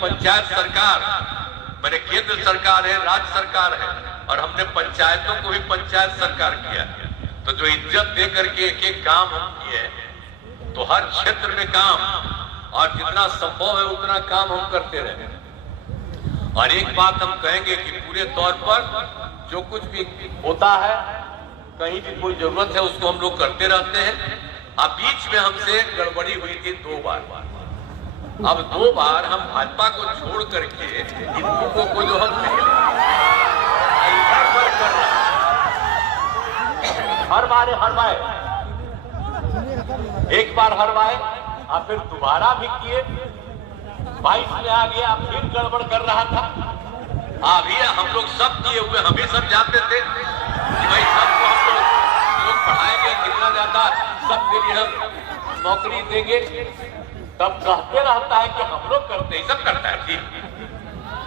पंचायत सरकार, मैंने केंद्र सरकार है, राज्य सरकार है, और हमने पंचायतों को भी पंचायत सरकार किया। तो जो इज्जत दे करके एक एक काम हम किए, तो हर क्षेत्र में काम, और जितना संभव है उतना काम हम करते रहे। और एक बात हम कहेंगे कि पूरे तौर पर जो कुछ भी होता है, कहीं भी कोई जरूरत है उसको हम लोग करते रहते हैं। अब बीच में हमसे गड़बड़ी हुई थी 2 बार। अब 2 बार हम भाजपा को छोड़ करके इन लोगों को जो हम पहले कर रहे हैं, हरवाए, एक बार हरवाए, और फिर दोबारा भी किए, 22 में आ गया, फिर गड़बड़ कर रहा था। अभी हम लोग सब किए हुए, हम भी सब जानते थे कि भाई सबको हम लोग पढ़ाएंगे, कितना ज्यादा सबके लिए हम नौकरी देंगे। तब कहते रहता है कि हम लोग करते हैं, सब करता है जी,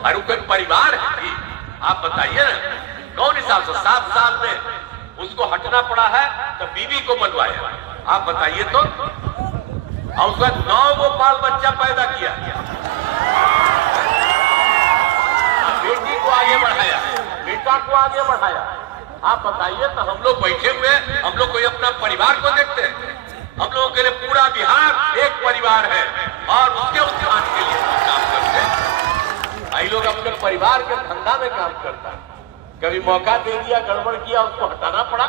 और कोई परिवार है जी। आप बताइए ना, कौन हिसाब से 7 साल में उसको हटना पड़ा है, तो बीवी को बनवाया। आप बताइए तो, और उसका 9 बाल बच्चा पैदा किया, बेटी को आगे बढ़ाया, बेटा को आगे बढ़ाया। आप बताइए तो, हम लोग बैठे हुए, हम लोग कोई अपना परिवार को देखते हैं? हम लोगों के लिए पूरा बिहार एक परिवार है, और उसके उत्थान के लिए काम करते हैं। भाई लोग अपने परिवार के धंधा में काम करता है, कभी मौका दे दिया, गड़बड़ किया, उसको हटाना पड़ा।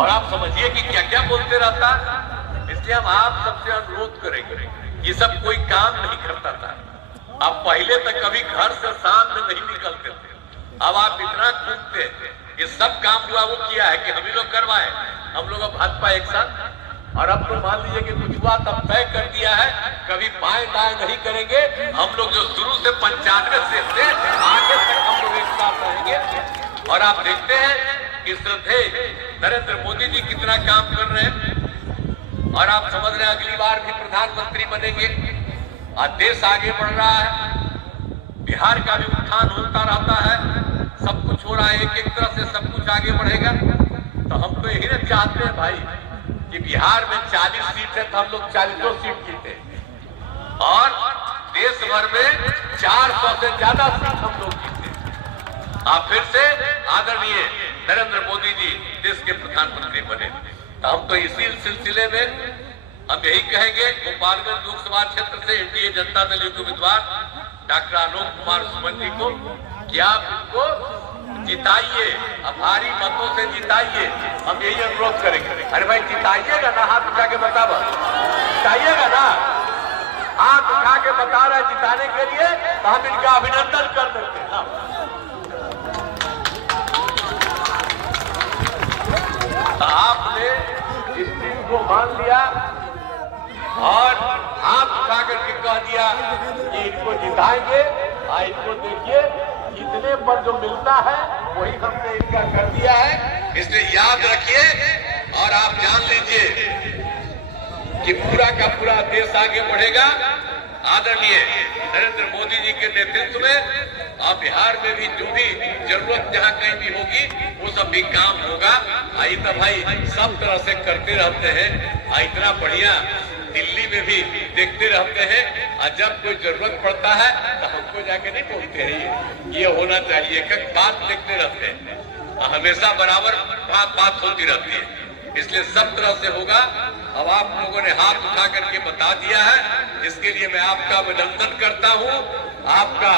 और आप समझिए कि क्या क्या बोलते रहता है। इसलिए हम आप सबसे अनुरोध करेंगे, ये सब कोई काम नहीं करता था। आप पहले तक कभी घर से शाम में नहीं निकलते थे, अब आप इतना घूमते, ये सब काम हुआ वो किया है कि हम ही लोग करवाए, हम लोग भाजपा एक साथ। और अब तो मान लीजिए कि कुछ हुआ, तब तय कर दिया है कभी बाएं दाएं नहीं करेंगे। हम लोग जो शुरू से 95 से थे, आगे तक हम लोग एक साथ रहेंगे। और आप देखते हैं कि श्रद्धेय नरेंद्र मोदी जी कितना काम कर रहे हैं, और आप समझ रहे हैं अगली बार भी प्रधानमंत्री बनेंगे, और देश आगे बढ़ रहा है, बिहार का भी उत्थान होता रहता है, सब कुछ हो रहा है, एक एक तरह से सब कुछ आगे बढ़ेगा। तो हम तो यही ना चाहते हैं भाई कि बिहार में 40 सीट है, तो हम लोग 40 सीट जीते, और देश भर में 400 से ज्यादा सीट हम लोग जीते। आप फिर से आदरणीय नरेंद्र मोदी जी देश के प्रधानमंत्री बने। तो हम तो इसी सिलसिले में हम यही कहेंगे, गोपालगंज लोकसभा क्षेत्र से एनडीए जनता दल के उम्मीदवार डॉक्टर आलोक कुमार सुमन जी को, क्या आप इनको जिताइए, भारी मतों से जिताइए, हम यही अनुरोध करेंगे। अरे भाई जिताइएगा ना, हाथ उठा के बताओ, जिताइएगा ना, हाथ उठा के बता रहे जिताने के लिए, तो हम इनका अभिनंदन कर देते हैं ना। तो आपने इस चीज को मान लिया और हाथ उठा करके कह दिया कि इनको जिताएंगे। इनको देखिए, इतने पर जो मिलता है वही हमने इनका कर दिया है। इसलिए याद रखिए, और आप जान लीजिए कि पूरा का पूरा देश आगे बढ़ेगा आदरणीय नरेंद्र मोदी जी के नेतृत्व में। और बिहार में भी जो भी जरूरत जहाँ कहीं भी होगी, वो सब भी काम होगा। आई तो भाई सब तरह से करते रहते हैं, इतना बढ़िया दिल्ली में भी देखते रहते हैं, और जब कोई जरूरत पड़ता है तो हमको जाके नहीं बोलते हैं। ये होना चाहिए, एक बात देखते रहते हैं, हमेशा बराबर बात होती रहती है। इसलिए सब तरह से होगा। अब आप लोगों ने हाथ उठा करके बता दिया है, इसके लिए मैं आपका अभिनंदन करता हूँ, आपका